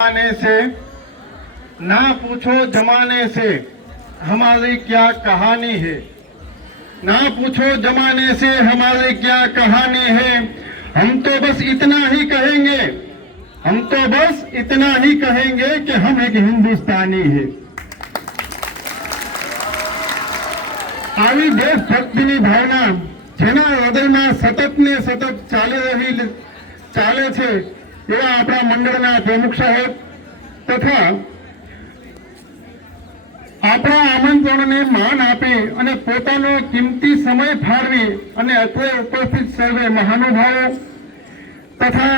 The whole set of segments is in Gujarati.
जमाने से ना पूछो जमाने से हमारी क्या कहानी है ना पूछो जमाने से हमारी क्या कहानी है हम तो बस इतना ही कहेंगे हम तो बस इतना ही कहेंगे कि हम एक हिंदुस्तानी है આવી દેશભક્તિની ભાવના જેના હૃદયમાં સતત ને સતત ચાલી રહી ચાલે છે એવા આપણા મંડળના પ્રમુખ સાહેબ તથા આપણા આમંત્રણને માન આપી અને પોતાનો કિંમતી સમય ફાળવી અને અત્રે ઉપસ્થિત સર્વે મહાનુભાવો તથા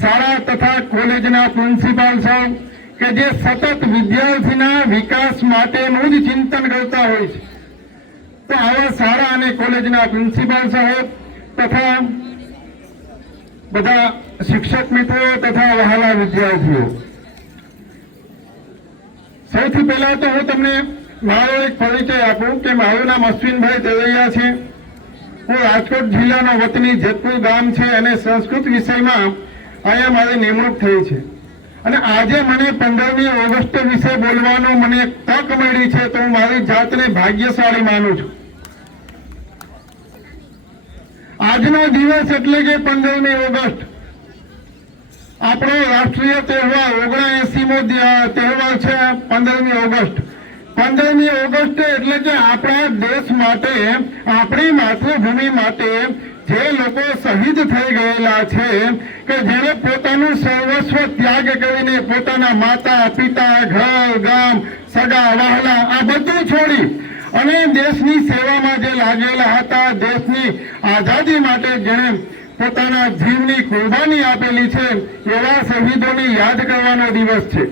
શાળા તથા કોલેજના પ્રિન્સિપાલ સાહેબ કે જે સતત વિદ્યાર્થીના વિકાસ માટેનું જ ચિંતન કરતા હોય છે. તો આવા શાળા અને કોલેજના પ્રિન્સિપાલ સાહેબ તથા બધા શિક્ષક મિત્રો તથા વહાલા વિદ્યાર્થીઓ. સૌથી પહેલા તો હું તમને મારો એક પરિચય આપું કે મારું નામ અશ્વિનભાઈ દેવૈયા છે. હું રાજકોટ જિલ્લાનો વતની જેતપુર ગામ છે અને સંસ્કૃત વિષયમાં અહીંયા મારી નિમણૂક થઈ છે. અને આજે મને પંદરમી ઓગસ્ટ વિશે બોલવાનો મને તક મળી છે તો હું મારી જાતને ભાગ્યશાળી માનું છું. આજનો દિવસ એટલે કે પંદરમી ઓગસ્ટ. આપણો રાષ્ટ્રીય તહેવાર ઓગણએસીમો તહેવાર છે પંદરમી ઓગસ્ટ. પંદરમી ઓગસ્ટ એટલે કે આપણા દેશ માટે, આપણી માતૃભૂમિ માટે જે લોકો શહીદ થઈ ગયેલા છે, કે જેણે પોતાનું સર્વસ્વ ત્યાગ કરીને પોતાના માતા, પિતા, ઘર, ગામ, સગા, વહાલા આ બધું છોડી અને દેશની સેવામાં જે લાગેલા હતા, દેશની આઝાદી માટે જેણે પોતાના જીવની કુરબાની આપેલી છે, એવા શહીદોની યાદ કરવાનો દિવસ છે.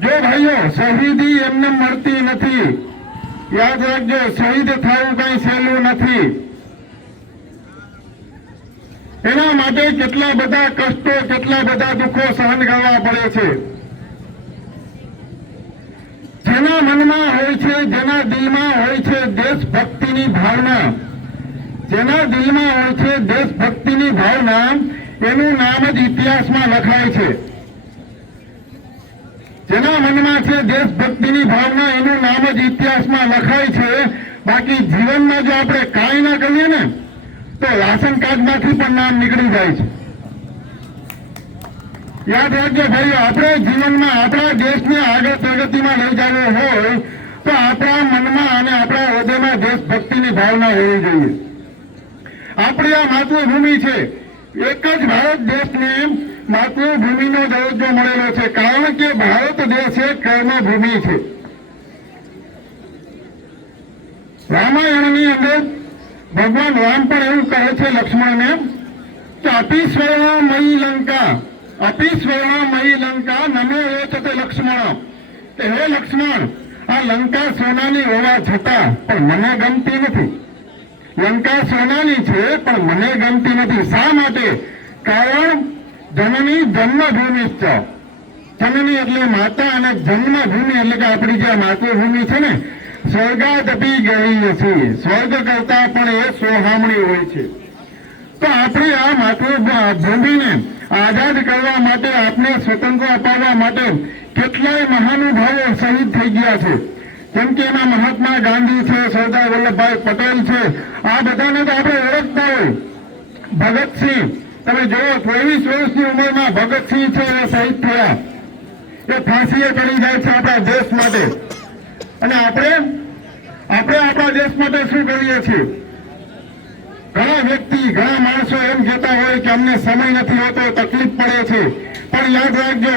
જો ભાઈઓ, શહીદી એમને મળતી નથી. યાદ રાખજો, શહીદ થવું કઈ સહેલું નથી. એના માટે કેટલા બધા કષ્ટો, કેટલા બધા દુઃખો સહન કરવા પડે છે. જેના મનમાં હોય છે, જેના દિલમાં હોય છે દેશભક્તિની ભાવના. જેના દિલમાં હોય છે દેશભક્તિની ભાવના, એનું નામ જ ઇતિહાસમાં લખાય છે. જેના મનમાં છે દેશભક્તિની ભાવના, એનું નામ જ ઇતિહાસમાં લખાય છે. બાકી જીવનમાં જો આપણે કાંઈ ના કરીએ ને, તો રાશન કાર્ડમાંથી પણ નામ નીકળી જાય છે. યાદ રાખજો ભાઈઓ, આપણે જીવનમાં આપણા દેશને આગળ પ્રગતિમાં લઈ જવો હોય તો આપણા મનમાં અને આપણા હૃદયમાં દેશભક્તિની ભાવના હોવી જોઈએ. આપણી આ માતૃભૂમિ છે. એક જ ભારત દેશને માતૃભૂમિનો દરજ્જો મળેલો છે, કારણ કે ભારત દેશ એ કર્મભૂમિ છે. રામાયણની અંદર ભગવાન રામ પણ એવું કહે છે લક્ષ્મણને કે અપીશ્વરમાં મયી અપીશ્વરમાં મયી લંકા નમે તે લક્ષ્મણ. કે હે લક્ષ્મણ, આ લંકા સોનાની હોવા છતાં પણ મને ગમતી નથી. લંકા સોનાની છે, પણ મને ગમતી નથી. શા માટે? કારણ જનની જન્મભૂમિ છે. જનની એટલે માતા અને જન્મભૂમિ એટલે કે આપણી જે માતૃભૂમિ છે ને સ્વર્ગાદપી ગઈ છે સ્વર્ગ કરતા પણ એ સોહામણી હોય છે. તો આપણે આ માતૃભૂમિને આઝાદ કરવા માટે, આપને સ્વતંત્ર અપાવવા માટે કેટલાય મહાનુભાવો શહીદ થઈ ગયા છે. જેમ કે એમાં મહાત્મા ગાંધી છે, સરદાર વલ્લભભાઈ પટેલ છે. આ બધાને તો આપણે ઓળખતા હોય. ભગતસિંહ, તમે જુઓ ત્રેવીસ વર્ષની ઉંમરમાં ભગતસિંહ છે, એ શહીદ થયા. એ ફાંસીએ ચડી જાય છે આપણા દેશ માટે. અને આપણે આપણે આપણા દેશ માટે શું કરીએ છીએ? ઘણા વ્યક્તિ, ઘણા માણસો એમ કહેતા હોય કે અમને સમય નથી હોતો, તકલીફ પડે છે. પણ યાદ રાખજો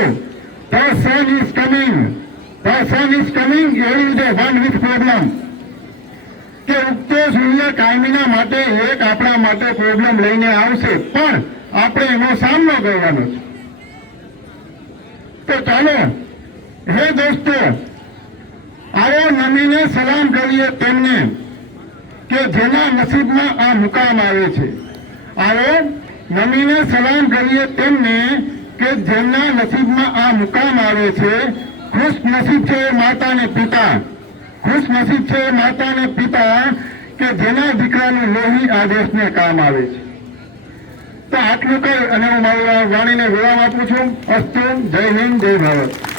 the sun is coming the sun is coming એવી રીતે વન વિથ પ્રોબ્લેમ કે ઉગતો સૂર્ય કાયમીના માટે એક આપણા માટે પ્રોબ્લેમ લઈને આવશે. પણ આપણે એનો સામનો કરવાનો છે. તો ચાલો, હે દોસ્તો આવો નમીને સલામ કરીએ તેમને. કે જેના નસીબમાં આ મુકામ આવે છે. આવો નમીને સલામ કરીએ તેમને કે જેમના નસીબમાં આ મુકામ આવે છે. ખુશ નસીબ છે માતા ને પિતા. ખુશ નસીબ છે માતા ને પિતા કે જેના દીકરાનું લોહી આ દેશને કામ આવે છે. તો આટલું કહી અને હું મારી વાણીને વિરામ આપું છું. અસ્તુ, જય હિન્દ, જય ભારત.